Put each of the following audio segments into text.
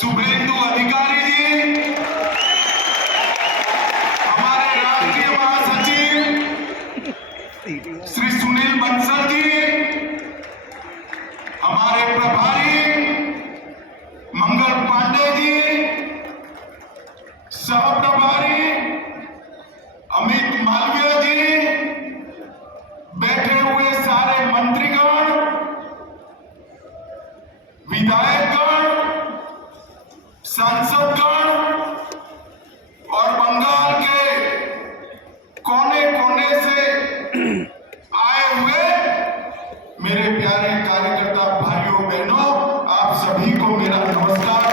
शुभेंदु अधिकारी जी, हमारे राष्ट्रीय महासचिव श्री सुनील बंसल जी, हमारे प्रभारी मंगल पांडे जी, सह प्रभारी अमित मालवीय जी, बैठे हुए सारे मंत्रीगण, विधायकगण, सांसदगण और बंगाल के कोने कोने से आए हुए मेरे प्यारे कार्यकर्ता भाइयों बहनों, आप सभी को मेरा नमस्कार।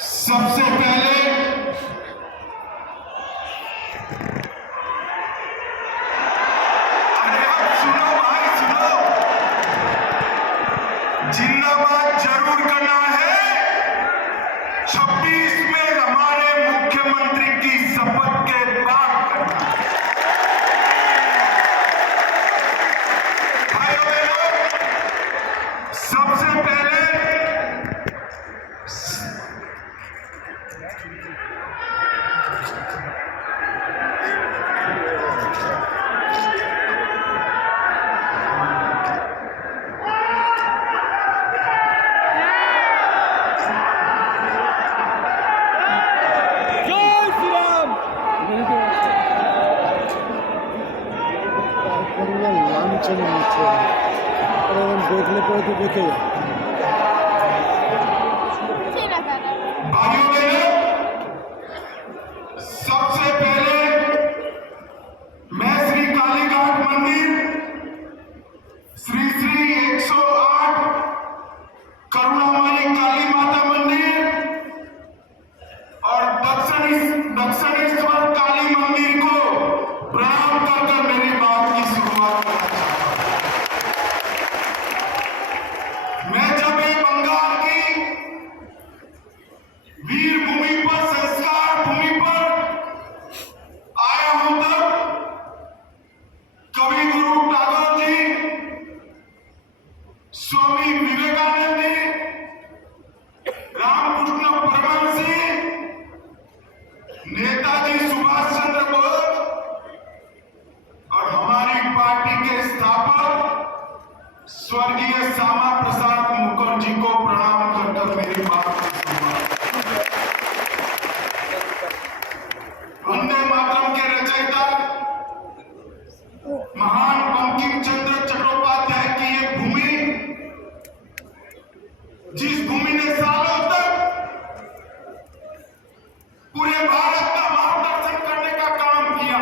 सबसे पहले जिंदाबाद जरूर करना है। 26 में हमारे मुख्यमंत्री की शपथ के बाद करना है। भाइयों बहनों, सबसे पहले देखने को तो देखे भाइयों बहनों, सबसे पहले मैं श्री कालीघाट मंदिर, श्री श्री 108 करुणामयी काली माता मंदिर और दक्षिणेश्वर काली मंदिर को प्रणाम कर मेरी बात की शुरुआत करना चाहता हूं। मैं जब ये बंगाल की वीर भूमि पर, संस्कार भूमि पर आया हूं, तब कवि गुरु टागोर जी, स्वामी विवेकानंद जी, रामकृष्ण परमहंस जी, नेताजी सुभाष चंद्र बोस और हमारी पार्टी के स्थापक स्वर्गीय श्यामा प्रसाद मुखर्जी को प्रणाम कर मेरी बात की शुरुआत। वंदे मातरम के रचयिता महान बंकिम चंद्र चट्टोपाध्याय की ये भूमि, जिस भूमि ने सालों तक पूरे भारत का मार्गदर्शन करने का काम किया,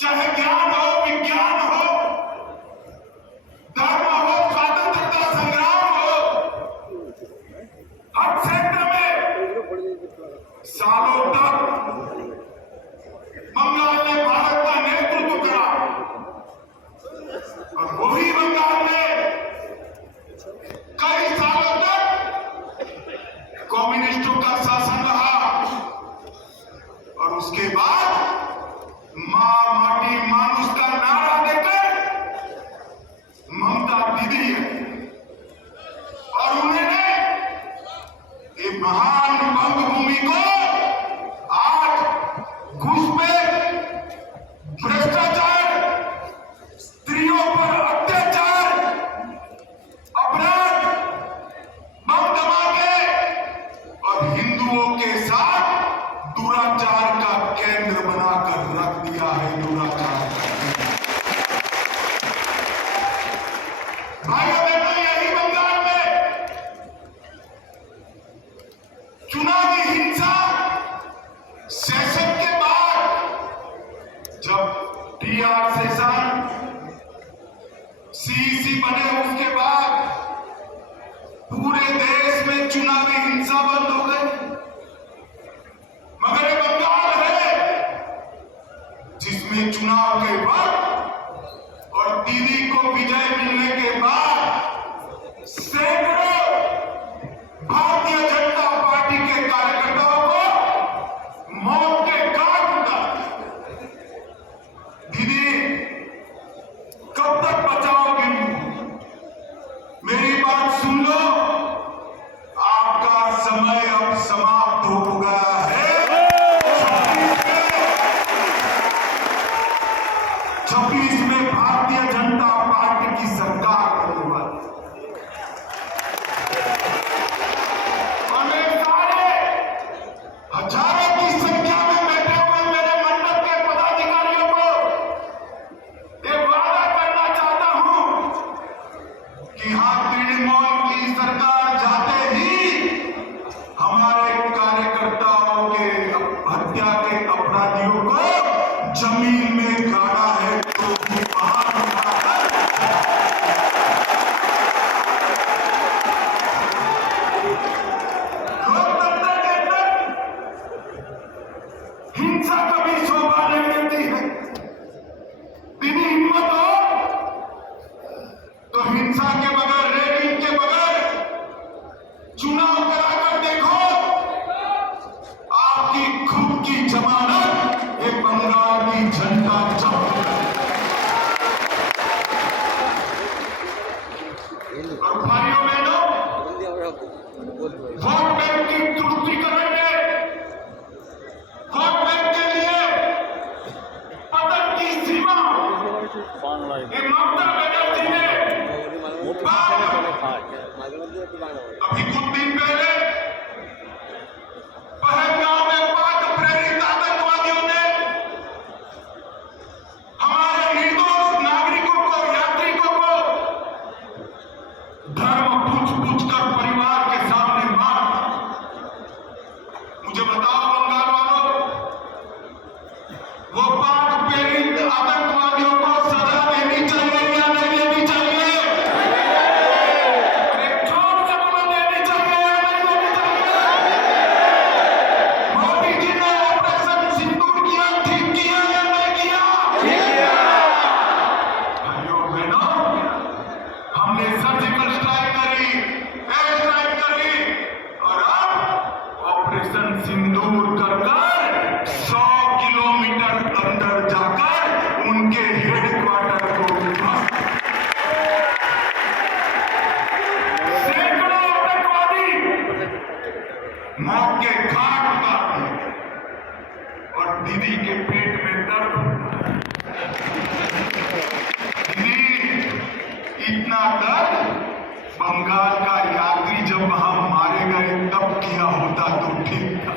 चाहे ज्ञान हो, विज्ञान हो, धर्म हो, स्वतंत्रता संग्राम हो, हर क्षेत्र में सालों तक बंगाल ने भारत का नेतृत्व करा और वही बंगाल ने कई सालों तक कम्युनिस्टों का शासन रहा और उसके बाद मां माटी मानुष का नारा देकर ममता दीदी है और उन्होंने ये महान बंग भूमि को आज घुसपैठ, भ्रष्टाचार, स्त्रियों पर अत्याचार, अपराध, बम धमाके और हिंदुओं के साथ दुराचार का केंद्र बनाकर रख दिया है। दुराचार भाइयों बहनों, यही बंगाल में चुनावी हिंसा सेशन के बाद, जब टीआर सेशन सीईसी बने, उसके बाद पूरे देश में चुनावी हिंसा बंद हो गई। मगर ये बंगाल है जिसमें चुनाव के वक्त और दीदी को विजय मिलने के बाद सैकड़ों भारतीय जनता पार्टी के कार्यकर्ताओं को मौत के घाट उतार। दीदी कब तक बचाओगी? जमीन में गाड़ा है तो भी पहाड़ उठाकर लोकतंत्र के अंदर हिंसा कभी शोभा नहीं देती है। दीदी हिम्मत हो तो हिंसा के बगैर, रेडिंग के बगैर चुनाव कराकर देखो। आपकी खुद की जमानत एक बंगाल की जनता चौक और भाइयों बहनों, वोट बैंक की तुष्टीकरण ने वोट बैंक के लिए पतन की सीमा ममता बनर्जी ने अभी कुछ दिन पहले पहलगाम में पाक प्रेरित आतंकवादियों ने हमारे निर्दोष नागरिकों को, यात्रिकों को धर्म पूछ कर परिवार के सामने मार। मुझे बताओ बंगाल वालों, वो पाक प्रेरित आतंकवादियों को सजा देनी चाहिए या नहीं देनी चाहिए? एक जोर से बोलो, देनी चाहिए या नहीं देनी चाहिए? मोदी जी ने ऑपरेशन सिंदूर किया, ठीक किया या नहीं किया? भाइयों बहनों, हमने सर्जिकल स्ट्राइक करी, एयर स्ट्राइक करी और अब ऑपरेशन सिंदूर कर 100 किलोमीटर अंदर जाकर उनके हेडक्वार्टर को ध्वस्त। सैकड़ों आतंकवादी मौत के घाट उतार दिए और दीदी के पेट में दर्द होता है। दीदी, इतना दर्द बंगाल का यात्री जब वहां मारे गए तब किया होता तो ठीक था।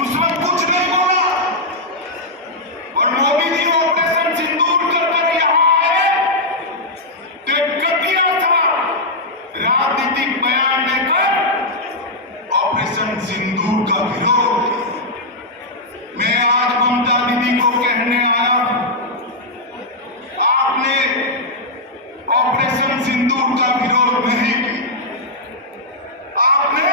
उस वक्त कुछ नहीं बोला और मोदी जी ऑपरेशन सिंदूर कर यहां आए तो एक घटिया था राजनीतिक बयान लेकर ऑपरेशन सिंदूर का विरोध। मैं आज ममता दीदी को कहने आया हूं, आपने ऑपरेशन सिंदूर का विरोध नहीं किया। आपने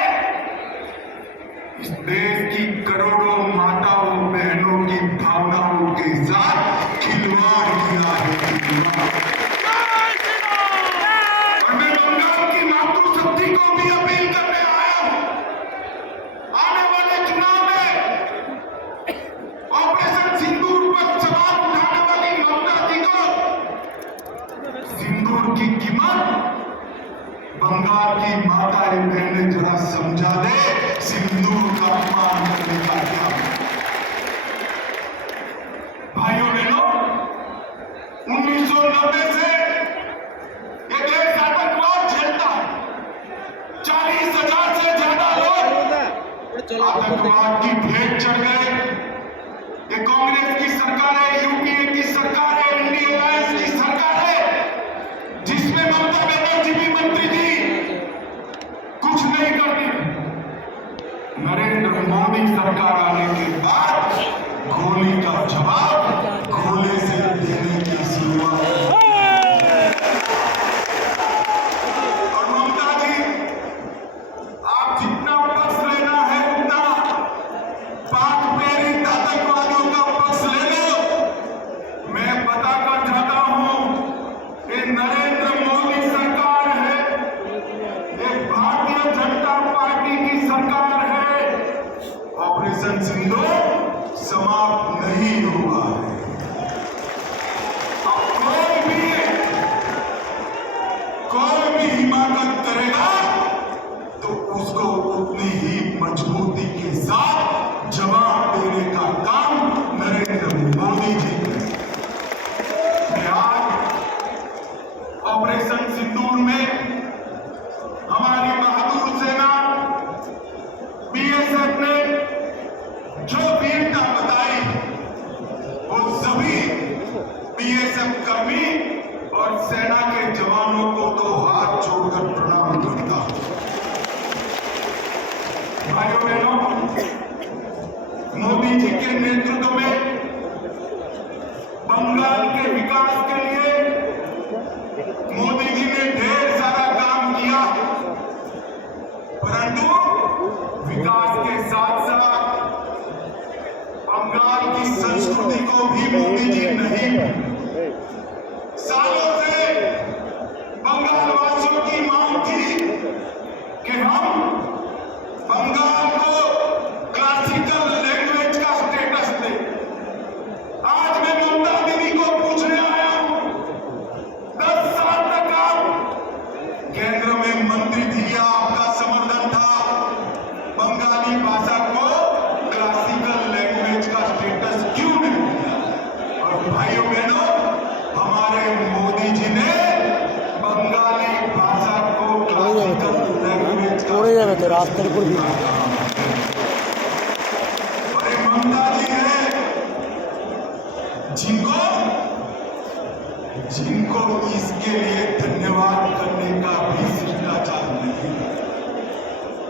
इस देश की करोड़ों माताओं बहनों की भावनाओं के साथ खिलवाड़ किया है। और मैं बंगाल की मातृशक्ति को भी अपील करने आया हूं, आने वाले चुनाव में ऑपरेशन सिंदूर पर सवाल उठाने वाली ममता जी को सिंदूर की कीमत बंगाल की माताएं बहनें जरा समझा दे, सिंदूर का अपमान करने का क्या। भाइयों बहनों, 1990 से ये देश आतंकवाद झेलता है। 40,000 से ज्यादा लोग आतंकवाद की भेंट चढ़ गए। ये कांग्रेस की सरकार है, यूपीए की सरकार है, इंडिया अलायंस की सरकार है, जिसमें ममता बनर्जी भी मंत्री थी, कुछ नहीं करती। नरेंद्र मोदी सरकार आने के बाद गोली का जवाब गोले से देने की शुरुआत। और ममता जी, आप जितना पक्ष लेना है उतना पाक प्रेरित आतंकवादियों का पक्ष ले लो। मैं पता कर जाता हूं, ये नरेंद्र मोदी सरकार है, ये भारतीय जनता पार्टी की सरकार है। ऑपरेशन सिंदूर समाप्त नहीं हुआ है। मोदी जी ने ढेर सारा काम किया, परंतु विकास के साथ साथ बंगाल की संस्कृति को भी मोदी जी नहीं। सालों से बंगाल वासियों की मांग थी कि हम बंगाल को क्लासिकल लैंग्वेज का स्टेटस दें। आज मैं ममता दीदी को पूछने आया हूं, 10 साल तक आप केंद्र में मंत्री थी, आपका समर्थन था, बंगाली भाषा को क्लासिकल लैंग्वेज का स्टेटस क्यों नहीं दिया? और भाइयों बहनों, हमारे मोदी जी ने बंगाली भाषा को क्लासिकल लैंग्वेज का रास्ते पर भी ममता जी है जिनको इसके लिए धन्यवाद करने का भी शिष्टाचार नहीं।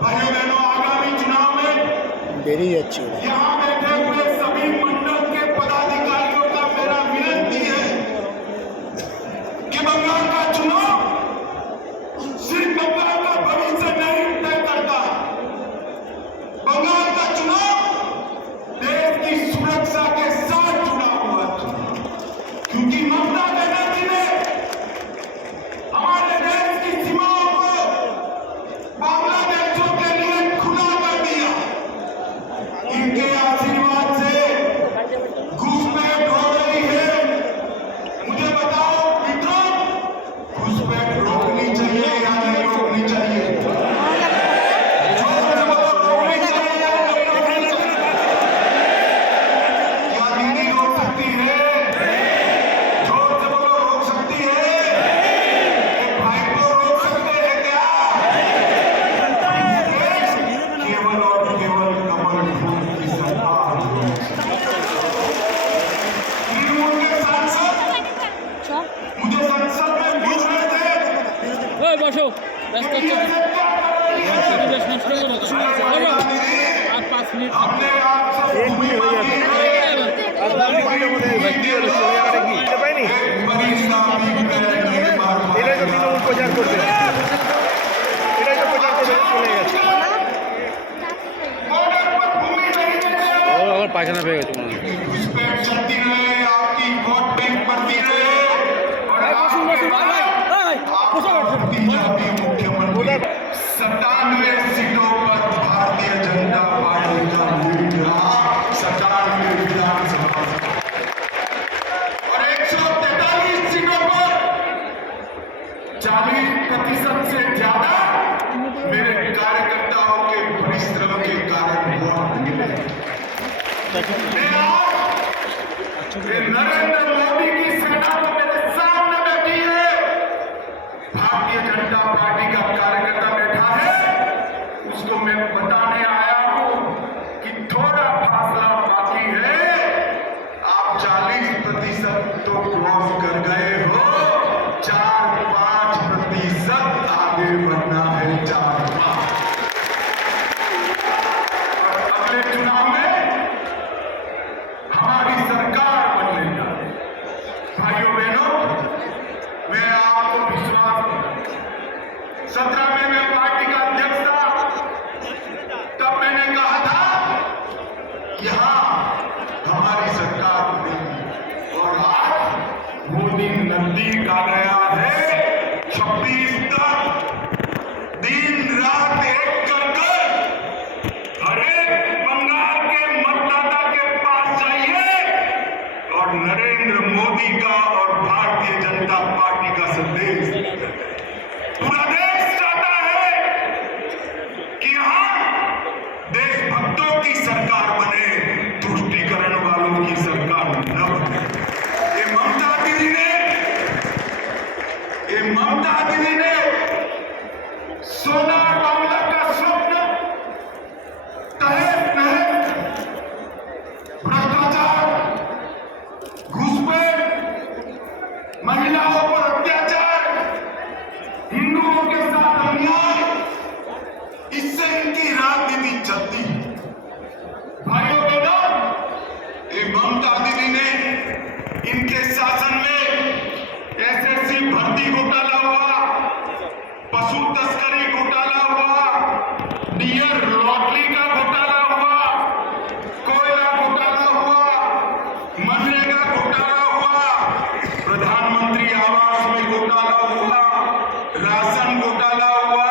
भाइयों बहनों, आगामी चुनाव में देरी अच्छी यहाँ बैठे हुए सभी मंडल के पदाधिकारियों का मेरा विनती है कि बंगाल का चुनाव सिर्फ बंगाल का भविष्य नहीं तय करता, बंगाल का चुनाव देश की सुरक्षा के साथ जुड़ा हुआ था, क्योंकि ममता बनर्जी ने हमारे देश की सीमाओं को बांग्लादेशियों के लिए खुला कर दिया। इनके आशीर्वाद से घुसपैठ हो रही है। मुझे बताओ मित्रों, घुसपैठ रोकनी चाहिए या नहीं रोकनी चाहिए? বসো ব্যস্ত হচ্ছে পরিবেশ নষ্ট করো তো আর 5 মিনিট প্রচার করবে, এটাই তো প্রচার করবে, চলে গেছে আবার পায়খানা পেয়ে গেছে মনে হয়। 97 सीटों पर भारतीय जनता पार्टी का लीड रहा, 97 विधानसभा और 143 सीटों पर 40% से ज्यादा मेरे कार्यकर्ताओं के परिश्रम के कारण वोट मिले। नरेंद्र मोदी की सरकार मेरे सामने बैठी है, भारतीय जनता पार्टी का कार्यकर्ता बैठा है, उसको मैं बताने आया हूं कि थोड़ा फासला बाकी है, आप 40% तो क्रॉस कर गए हो, 4-5% आगे बढ़ना है, 4-5। और अगले चुनाव में हमारी सरकार बनने जा रही है। भाइयों बहनों, मैं आपको विश्वास 17 में मैं पार्टी का अध्यक्ष था, तब मैंने कहा था यहां हमारी सरकार बनेगी, और आज वो दिन नजदीक आ गया है। 26 तक दिन रात एक कर हर एक बंगाल के मतदाता के पास जाइए और नरेंद्र मोदी का और भारतीय जनता पार्टी का संदेश। पूरा देश चाहता है कि यहां देशभक्तों की सरकार बने, तुष्टीकरण वालों की सरकार न बने। ये ममता दीदी ने सोनार बांग्ला का स्वप्न तहस नहस, भ्रष्टाचार, घुसपैठ, महिलाओं पर अत्याचार, प्रधानमंत्री आवास में घोटाला हुआ, राशन घोटाला हुआ,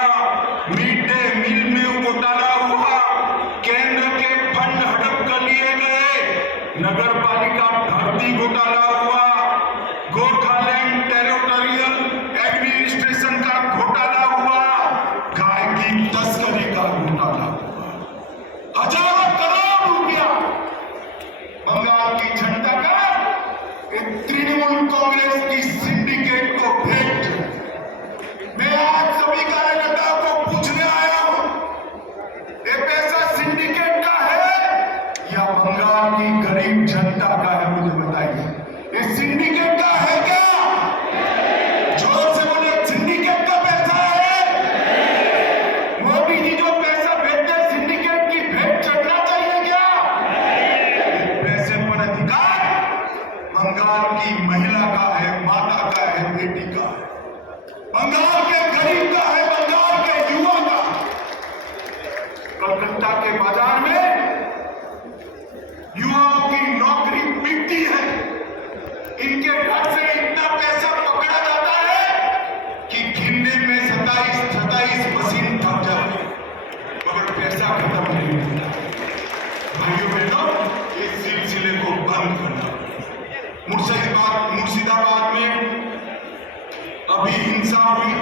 मिड डे मील में घोटाला हुआ, केंद्र के फंड हड़प कर लिए गए, नगर पालिका भर्ती घोटाला हुआ, गोरखालैंड टेरिटोरियल एडमिनिस्ट्रेशन का घोटाला हुआ, गाय की तस्करी का घोटाला हुआ, हजारों करोड़ रुपया बंगाल की जनता का तृणमूल कांग्रेस की सिंडिकेट को भेंट। मैं आज सभी कार्यकर्ताओं को पूछने आया हूं, ये पैसा सिंडिकेट का है या बंगाल की गरीब जनता का है? मुझे बताइए, ये सिंडिकेट का है क्या? जोर से बोले, सिंडिकेट का पैसा है? मोदी जी जो पैसा भेजते हैं सिंडिकेट की भेंट चढ़ना चाहिए क्या? पैसे पर अधिकार बंगाल की महिला का है, माता का है, बेटी का है, बंगाल के गरीब का है, बंगाल के युवा का। कलकत्ता के बाजार में युवाओं की नौकरी बिकती है, इनके घर से इतना पैसा पकड़ा जाता है कि गिनने में 27 मशीन थक जाए, मगर पैसा खत्म नहीं होता। भाइयों बहनों, इस सिलसिले को बंद करना। मुर्शिदाबाद में अभी हिंसा हुई,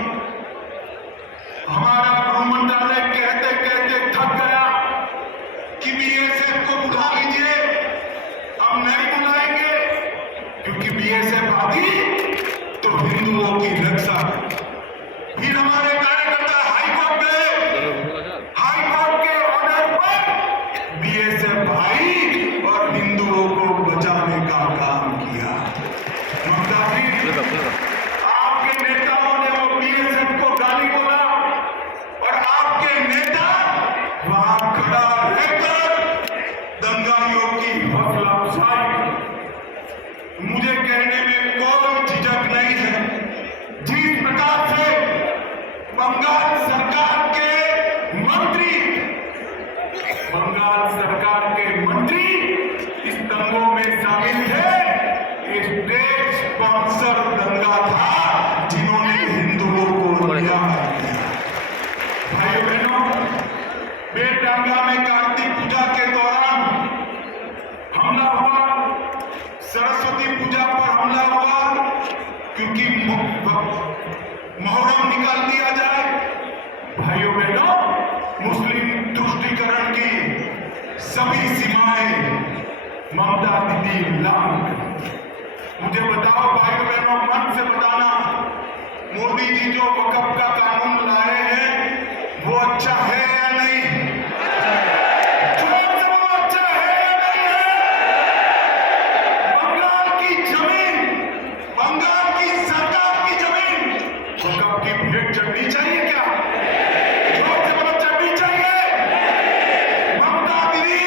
हमारा गृह मंत्रालय कहते कहते थक गया कि बीएसएफ को बुला लीजिए, हम नहीं बुलाएंगे, क्योंकि बीएसएफ आती तो हिंदुओं की रक्षा। फिर हमारे कार्यकर्ता हाईकोर्ट गए, हाईकोर्ट के ऑर्डर पर बीएसएफ आई और हिंदुओं को बचाने का काम किया। ममता जी, आपके नेताओं ने वो बीएसएफ को गाली बोला और आपके नेता वहां खड़ा रहकर दंगाइयों की हौसला अफजाई। मुझे कहने में कोई झिझक नहीं है, जिस प्रकार से बंगाल सरकार के मंत्री इस दंगों में शामिल थे, स्टेट स्पॉन्सर दंगा था जिन्होंने हिंदुओं को अन्याय किया। भाइयों बहनों, बेलडांगा में कार्तिक पूजा के दौरान हमला हुआ, सरस्वती पूजा पर हमला हुआ, क्योंकि मुहर्रम निकाल दिया जाए। भाइयों बहनों, मुस्लिम तुष्टीकरण की सभी सीमाएं ममता दीदी लांघ। मुझे बताओ भाइयों बहनों, मन से बताना, मोदी जी जो वक्फ का कानून लाए हैं वो अच्छा है या नहीं? जोर से बोलो, अच्छा है या नहीं है? बंगाल की जमीन, बंगाल की सरकार की जमीन वक्फ की भेंट चढ़नी चाहिए क्या? जोर से बोलो, चढ़नी चाहिए। ममता दीदी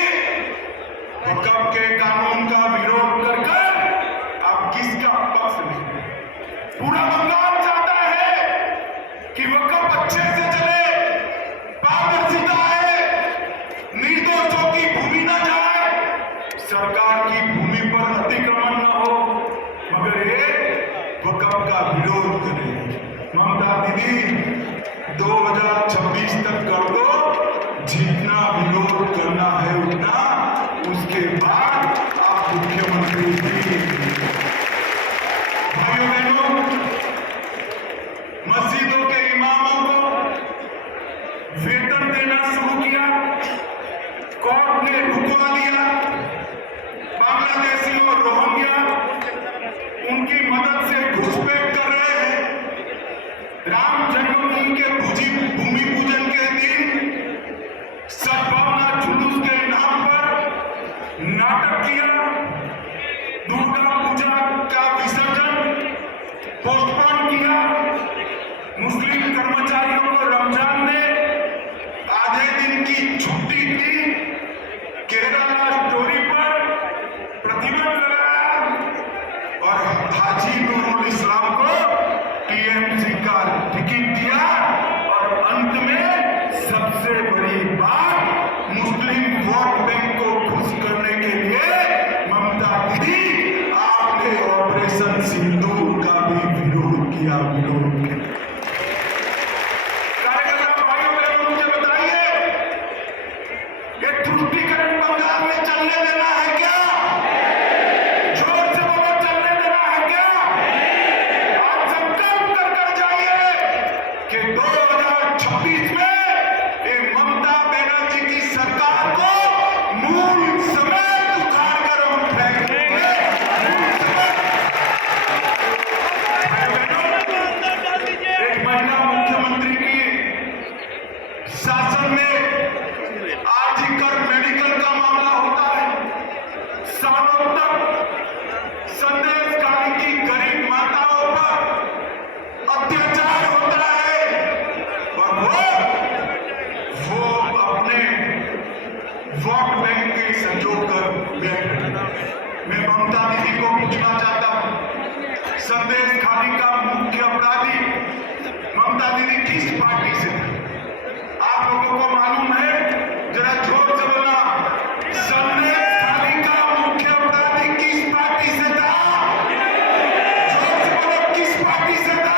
वक्फ के कानून का विरोध कर किसका पक्ष नहीं? पूरा बंगाल चाहता है कि वक्फ अच्छे से चले, पारदर्शिता आए, निर्दोषों की भूमि न जाए, सरकार की भूमि पर अतिक्रमण न हो, मगर ये वक्फ का विरोध करे। ममता दीदी 2026 तक कर दो, जितना विरोध करना है उतना, उसके बाद आप मुख्यमंत्री भी। भाइयों बहनों, मस्जिदों के इमामों को वेतन देना शुरू किया, कोर्ट ने रुकवा दिया। बांग्लादेशी और रोहिंग्या उनकी मदद से घुसपैठ कर रहे हैं। राम जन्मभूमि के भूमि पूजन के दिन सद्भावना जुलूस के नाम पर नाटक किया, दुर्गा पूजा का विसर्जन पोस्टपोन किया, मुस्लिम कर्मचारियों को रमजान में आधे दिन की छुट्टी दी, केरला स्टोरी पर प्रतिबंध किया विरोध। कार्यकर्ता भाइयों बहनों, मुझे बताइए, ये तुष्टीकरण बंगाल में चलने देना है क्या? जोर से बोलो, चलने देना है क्या? आप संकल्प कर जाइए कि 2026 में ये ममता बनर्जी की सरकार को मूल समेत उखाड़ कर हम फेंकेंगे। एक महिला मुख्यमंत्री की शासन में आर्थिक मेडिकल का मामला होता है, सालों तक संदेशखाली की गरीब माताओं पर अत्याचार होता है और वो अपने वोट बैंक के संजोग कर बैठे। मैं ममता दीदी को पूछना चाहता हूं, संदेशखाली का मुख्य अपराधी ममता दीदी किस पार्टी से थे? आप लोगों को मालूम है? जरा जोर से बोला, संदेशखाली का मुख्य अपराधी किस पार्टी से था? जोर से बोलो, किस पार्टी से था?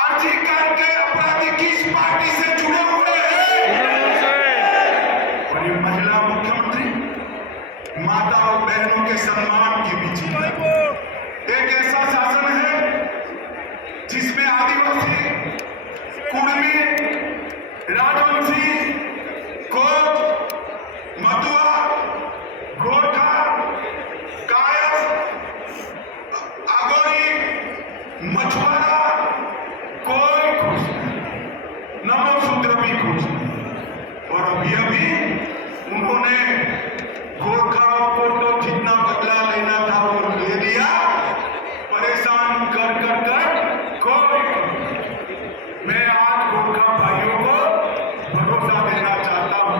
आर्थिक के अपराधी किस पार्टी से जुड़े हुए हैं? और ये महिला मुख्यमंत्री माता और बहनों के सम्मान की भी चीज है। एक ऐसा शासन है जिसमें आदिवासी, कुड़मी, राजवंशी, कोच, मधुआ, गोरखा, कायस्थ, आगोरी, मछुआरा कोई खुश नहीं, नमोशूद्र भी खुश नहीं। और अभी उन्होंने गोरखाओं को तो जितना बदला लेना था वो ले लिया, परेशान कर कोई। मैं आज गोरखा भाइयों को भरोसा देना चाहता हूं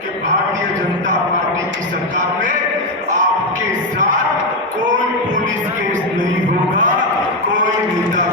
कि भारतीय जनता पार्टी की सरकार में आपके साथ कोई पुलिस केस नहीं होगा, कोई नेता